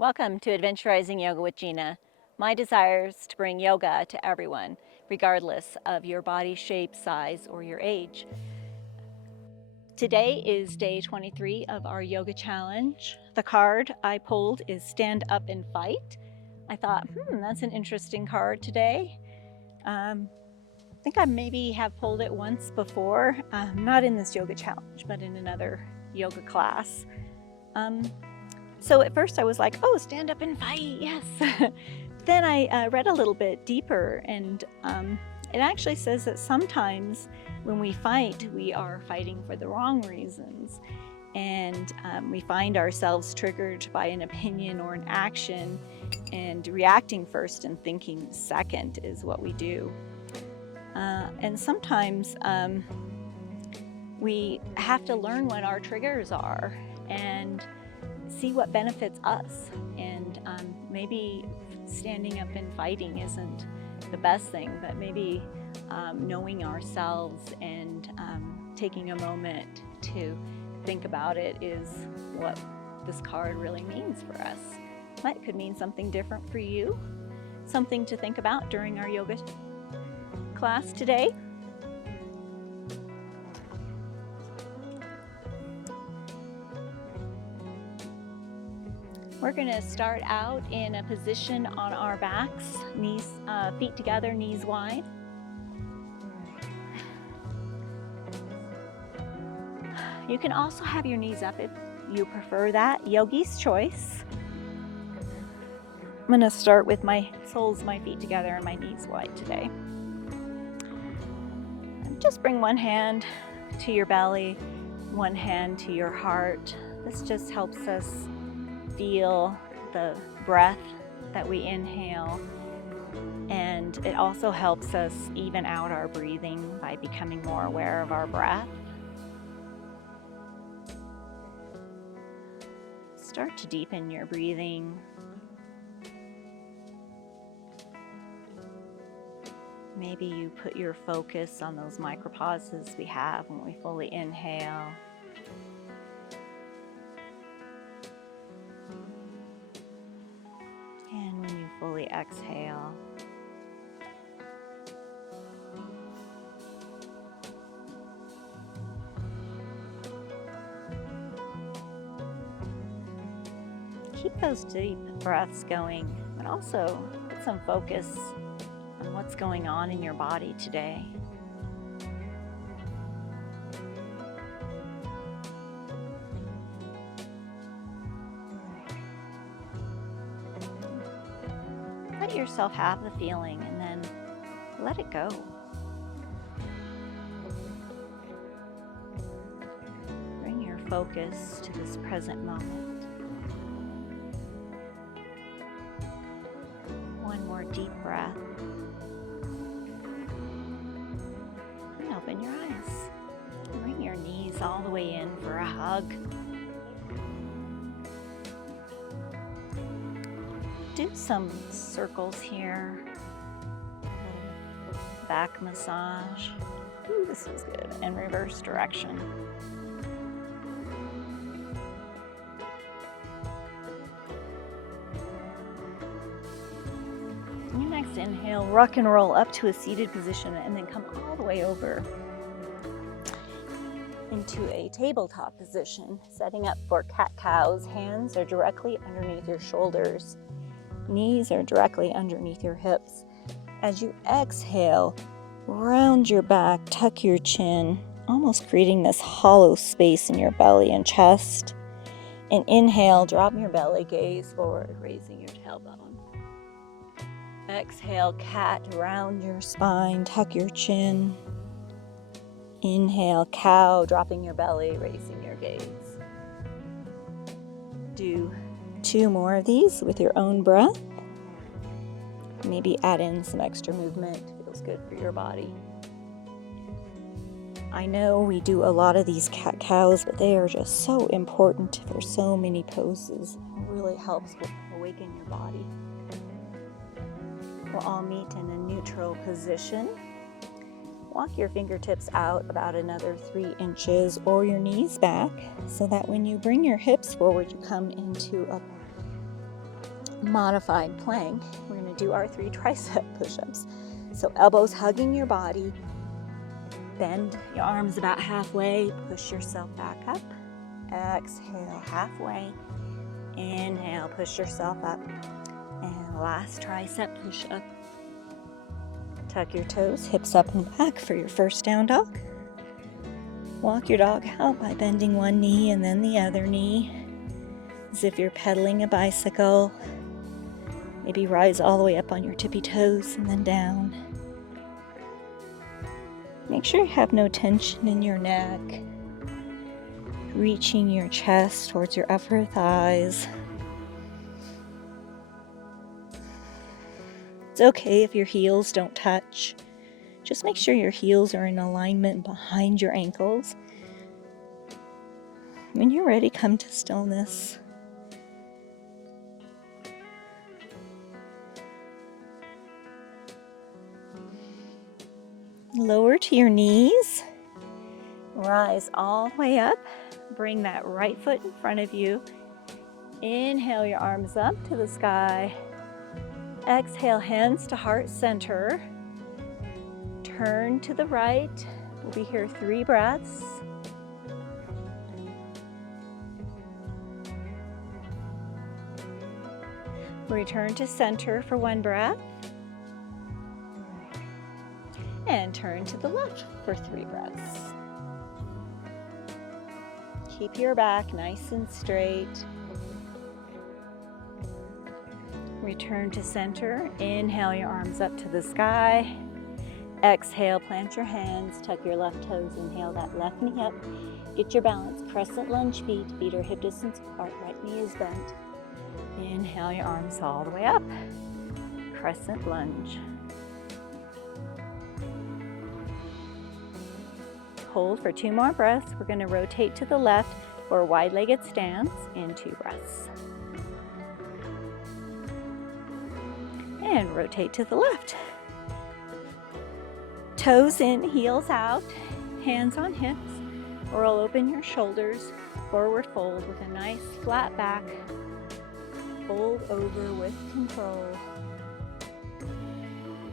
Welcome to Adventurizing Yoga with Gina. My desire is to bring yoga to everyone, regardless of your body shape, size, or your age. Today is day 23 of our yoga challenge. The card I pulled is Stand Up and Fight. I thought, that's an interesting card today. I think I maybe have pulled it once before, not in this yoga challenge, but in another yoga class. So at first I was like, oh, stand up and fight, yes. Then I read a little bit deeper, and it actually says that sometimes when we fight, we are fighting for the wrong reasons. And we find ourselves triggered by an opinion or an action, and reacting first and thinking second is what we do. And sometimes we have to learn what our triggers are and see what benefits us. And maybe standing up and fighting isn't the best thing, but maybe knowing ourselves and taking a moment to think about it is what this card really means for us. It could mean something different for you, something to think about during our yoga class today. We're going to start out in a position on our backs, feet together, knees wide. You can also have your knees up if you prefer that. Yogi's choice. I'm going to start with my soles, my feet together, and my knees wide today. And just bring one hand to your belly, one hand to your heart. This just helps us feel the breath that we inhale, and it also helps us even out our breathing by becoming more aware of our breath. Start to deepen your breathing. Maybe you put your focus on those micropauses we have when we fully inhale. And when you fully exhale. Keep those deep breaths going, but also put some focus on what's going on in your body today. Let yourself have the feeling and then let it go. Bring your focus to this present moment. One more deep breath. And open your eyes. Bring your knees all the way in for a hug. Do some circles here. Back massage. Ooh, this is good. And reverse direction. Your next inhale, rock and roll up to a seated position and then come all the way over into a tabletop position, setting up for cat-cows. Hands are directly underneath your shoulders. Knees are directly underneath your hips. As you exhale, round your back, tuck your chin, almost creating this hollow space in your belly and chest. And inhale, drop your belly, gaze forward, raising your tailbone. Exhale, cat, round your spine, tuck your chin. Inhale, cow, dropping your belly, raising your gaze. Do 2 more of these with your own breath. Maybe add in some extra movement. Feels good for your body. I know we do a lot of these cat-cows, but they are just so important for so many poses. It really helps awaken your body. We'll all meet in a neutral position. Walk your fingertips out about another 3 inches or your knees back so that when you bring your hips forward, you come into a modified plank, we're going to do our 3 tricep push-ups. So elbows hugging your body, bend your arms about halfway, push yourself back up, exhale halfway, inhale, push yourself up, and last tricep push-up. Tuck your toes, hips up and back for your first down dog. Walk your dog out by bending one knee and then the other knee, as if you're pedaling a bicycle. Maybe rise all the way up on your tippy toes and then down. Make sure you have no tension in your neck, reaching your chest towards your upper thighs. It's okay if your heels don't touch. Just make sure your heels are in alignment behind your ankles. When you're ready, come to stillness. Lower to your knees. Rise all the way up. Bring that right foot in front of you. Inhale your arms up to the sky. Exhale, hands to heart center. Turn to the right. We'll be here 3 breaths. Return to center for 1 breath. And turn to the left for 3 breaths. Keep your back nice and straight. Return to center. Inhale your arms up to the sky. Exhale, plant your hands, tuck your left toes, inhale that left knee up. Get your balance, crescent lunge feet are hip distance apart, right knee is bent. Inhale your arms all the way up. Crescent lunge. Hold for 2 more breaths. We're going to rotate to the left for a wide-legged stance in 2 breaths. And rotate to the left. Toes in, heels out, hands on hips. Roll open your shoulders, forward fold with a nice flat back. Fold over with control.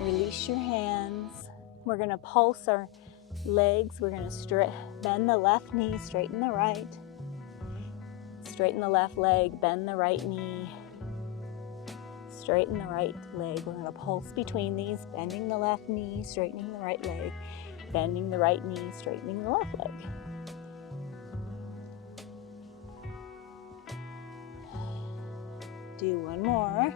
Release your hands. We're going to pulse our legs. We're going to bend the left knee, straighten the right. Straighten the left leg, bend the right knee. Straighten the right leg. We're going to pulse between these, bending the left knee, straightening the right leg, bending the right knee, straightening the left leg. Do 1 more.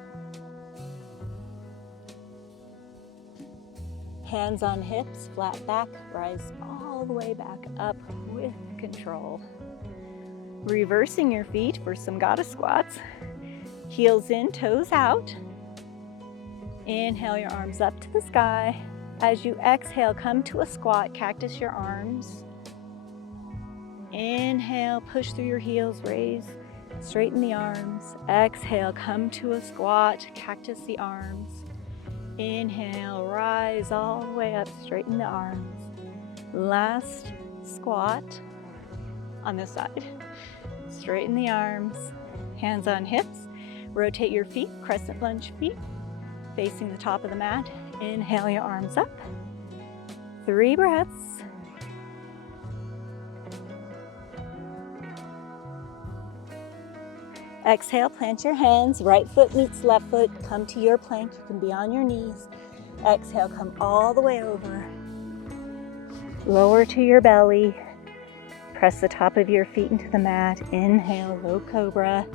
Hands on hips, flat back, rise all the way back up with control. Reversing your feet for some goddess squats. Heels in, toes out. Inhale your arms up to the sky. As you exhale, come to a squat, cactus your arms. Inhale, push through your heels, raise, straighten the arms. Exhale, come to a squat, cactus the arms. Inhale, rise all the way up, straighten the arms. Last squat on this side. Straighten the arms, hands on hips. Rotate your feet, crescent lunge feet, facing the top of the mat. Inhale your arms up. 3 breaths. Exhale, plant your hands, right foot meets left foot, come to your plank, you can be on your knees. Exhale, come all the way over. Lower to your belly, press the top of your feet into the mat. Inhale, low cobra,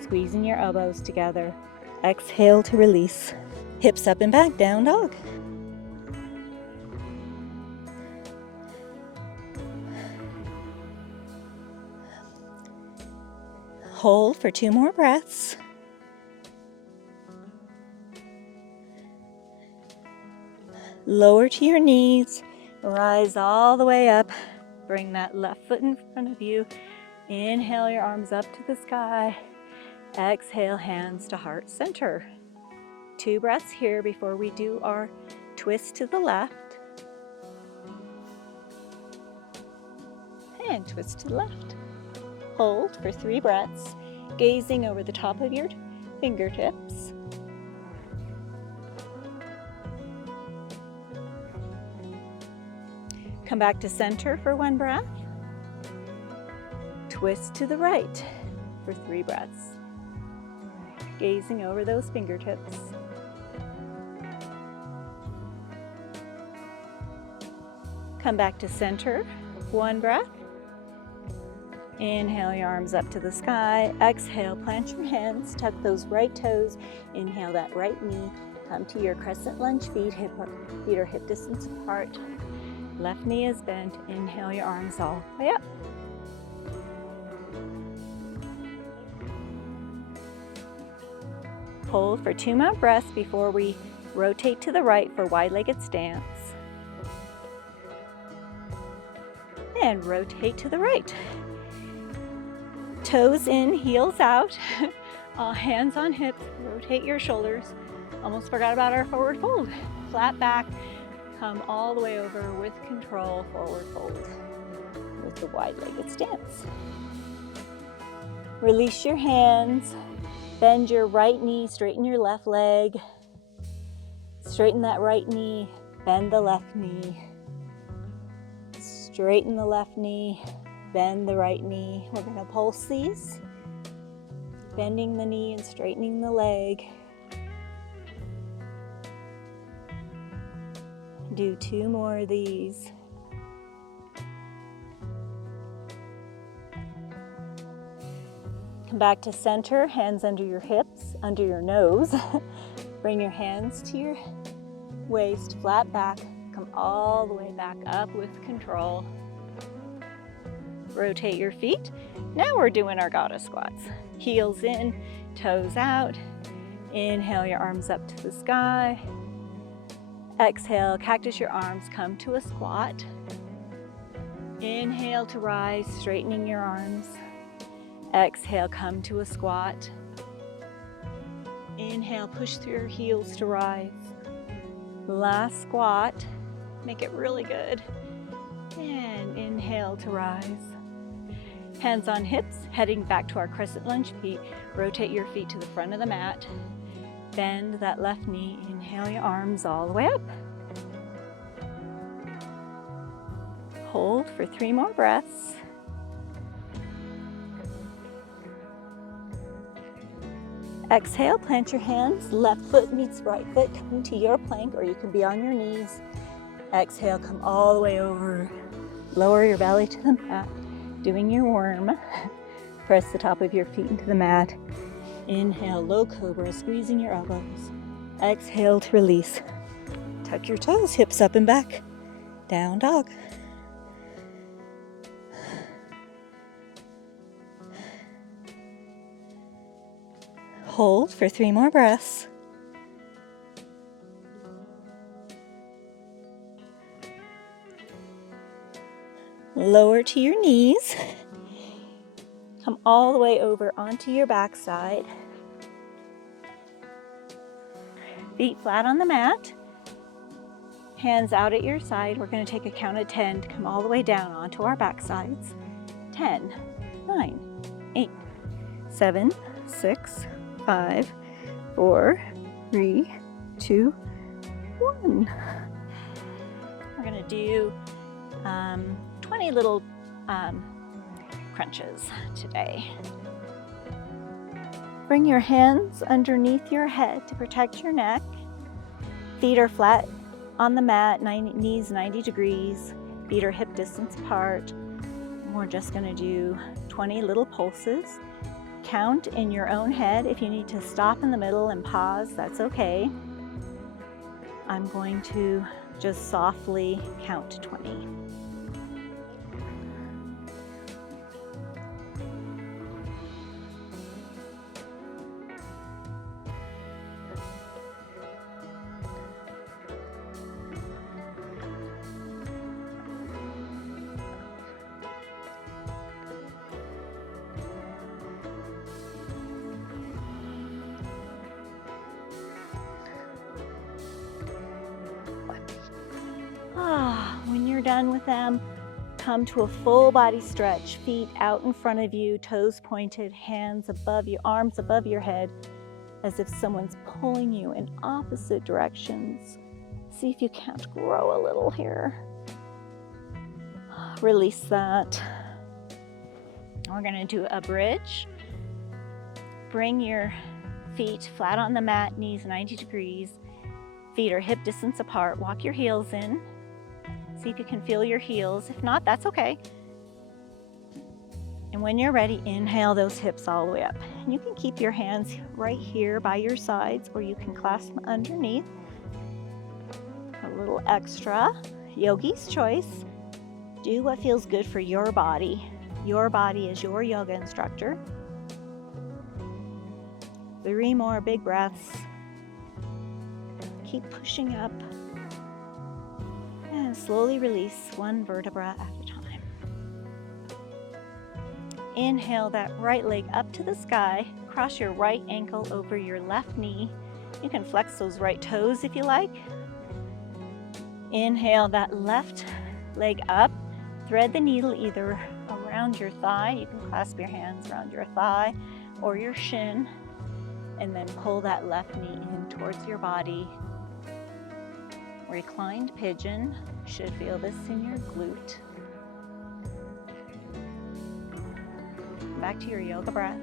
squeezing your elbows together. Exhale to release. Hips up and back, down dog. Hold for 2 more breaths. Lower to your knees, rise all the way up. Bring that left foot in front of you. Inhale your arms up to the sky. Exhale, hands to heart center. 2 breaths here before we do our twist to the left. And twist to the left. Hold for 3 breaths, gazing over the top of your fingertips. Come back to center for 1 breath. Twist to the right for 3 breaths. Gazing over those fingertips. Come back to center, 1 breath. Inhale your arms up to the sky. Exhale, plant your hands, tuck those right toes. Inhale that right knee. Come to your crescent lunge feet are hip distance apart. Left knee is bent. Inhale your arms all the way up. Hold for 2 more breaths before we rotate to the right for wide-legged stance. And rotate to the right. Toes in, heels out. All hands on hips. Rotate your shoulders. Almost forgot about our forward fold. Flat back. Come all the way over with control, forward fold with the wide-legged stance. Release your hands, bend your right knee, straighten your left leg. Straighten that right knee, bend the left knee. Straighten the left knee, bend the right knee. We're going to pulse these, bending the knee and straightening the leg. Do 2 more of these. Come back to center, hands under your hips, under your nose. Bring your hands to your waist, flat back. Come all the way back up with control. Rotate your feet. Now we're doing our goddess squats. Heels in, toes out. Inhale your arms up to the sky. Exhale, cactus your arms, come to a squat. Inhale to rise, straightening your arms. Exhale, come to a squat. Inhale, push through your heels to rise. Last squat, make it really good. And inhale to rise. Hands on hips, heading back to our crescent lunge feet. Rotate your feet to the front of the mat. Bend that left knee. Inhale your arms all the way up. Hold for 3 more breaths. Exhale, plant your hands. Left foot meets right foot. Come to your plank, or you can be on your knees. Exhale, come all the way over. Lower your belly to the mat. Doing your worm. Press the top of your feet into the mat. Inhale, low cobra, squeezing your elbows. Exhale to release. Tuck your toes, hips up and back. Down dog. Hold for 3 more breaths. Lower to your knees. Come all the way over onto your backside. Feet flat on the mat. Hands out at your side. We're going to take a count of 10 to come all the way down onto our backsides. 10, 9, 8, 7, 6, 5, 4, 3, 2, 1. We're going to do 20 little crunches today. Bring your hands underneath your head to protect your neck. Feet are flat on the mat, knees 90 degrees. Feet are hip distance apart. We're just going to do 20 little pulses. Count in your own head. If you need to stop in the middle and pause, that's okay. I'm going to just softly count to 20. When you're done with them, come to a full body stretch. Feet out in front of you, toes pointed, hands above you, arms above your head. as if someone's pulling you in opposite directions. See if you can't grow a little here. Release that. We're going to do a bridge. Bring your feet flat on the mat, knees 90 degrees. Feet are hip distance apart. Walk your heels in. See if you can feel your heels. If not, that's okay. And when you're ready, inhale those hips all the way up. And you can keep your hands right here by your sides, or you can clasp them underneath. A little extra. Yogi's choice. Do what feels good for your body. Your body is your yoga instructor. 3 more big breaths. Keep pushing up. And slowly release 1 vertebra at a time. Inhale that right leg up to the sky. Cross your right ankle over your left knee. You can flex those right toes if you like. Inhale that left leg up. Thread the needle either around your thigh. You can clasp your hands around your thigh or your shin. And then pull that left knee in towards your body. Reclined pigeon. You should feel this in your glute. Back to your yoga breath.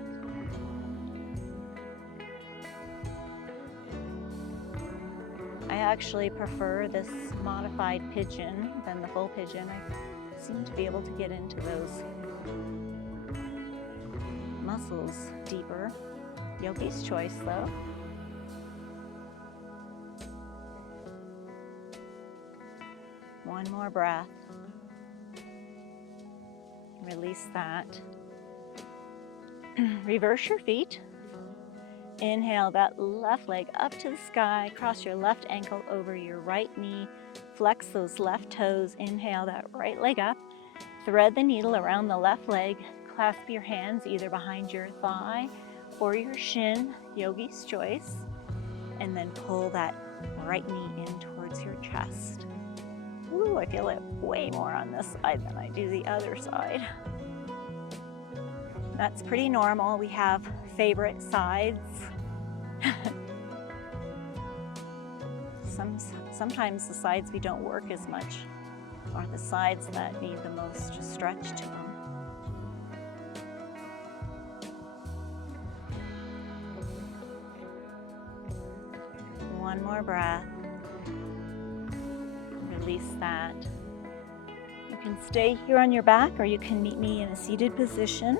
I actually prefer this modified pigeon than the full pigeon. I seem to be able to get into those muscles deeper. Yogi's choice though. One more breath. Release that. Reverse your feet. Inhale that left leg up to the sky. Cross your left ankle over your right knee. Flex those left toes. Inhale that right leg up. Thread the needle around the left leg. Clasp your hands either behind your thigh or your shin, Yogi's choice. And then pull that right knee in towards your chest. Ooh, I feel it way more on this side than I do the other side. That's pretty normal. We have favorite sides. Sometimes the sides we don't work as much are the sides that need the most stretch to them. One more breath. Release that. You can stay here on your back or you can meet me in a seated position.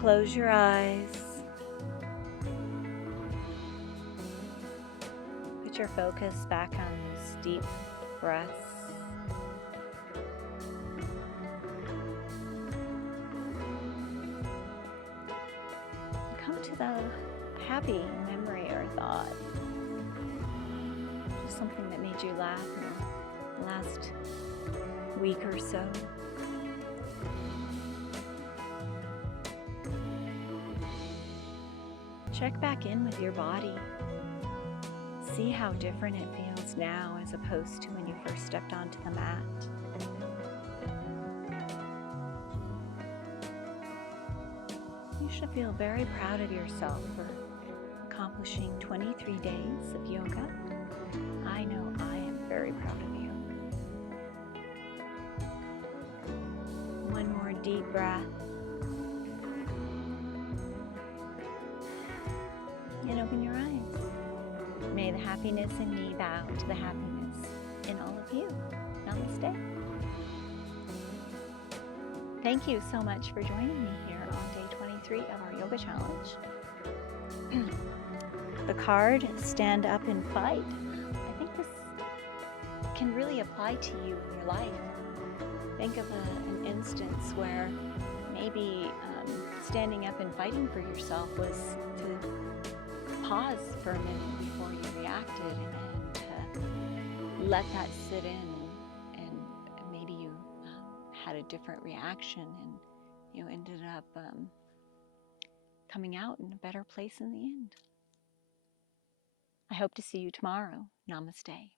Close your eyes. Put your focus back on those deep breaths. Come to the happy memory or thought. Just something that made you laugh in the last week or so. Check back in with your body. See how different it feels now as opposed to when you first stepped onto the mat. You should feel very proud of yourself for accomplishing 23 days of yoga. I know I am very proud of you. One more deep breath. And open your eyes. May the happiness in me bow to the happiness in all of you. Namaste. Thank you so much for joining me here on day 23 of our yoga challenge. The card, stand up and fight. I think this can really apply to you in your life. Think of an instance where maybe standing up and fighting for yourself was to pause for a minute before you reacted and to let that sit in and maybe you had a different reaction and you ended up coming out in a better place in the end. I hope to see you tomorrow. Namaste.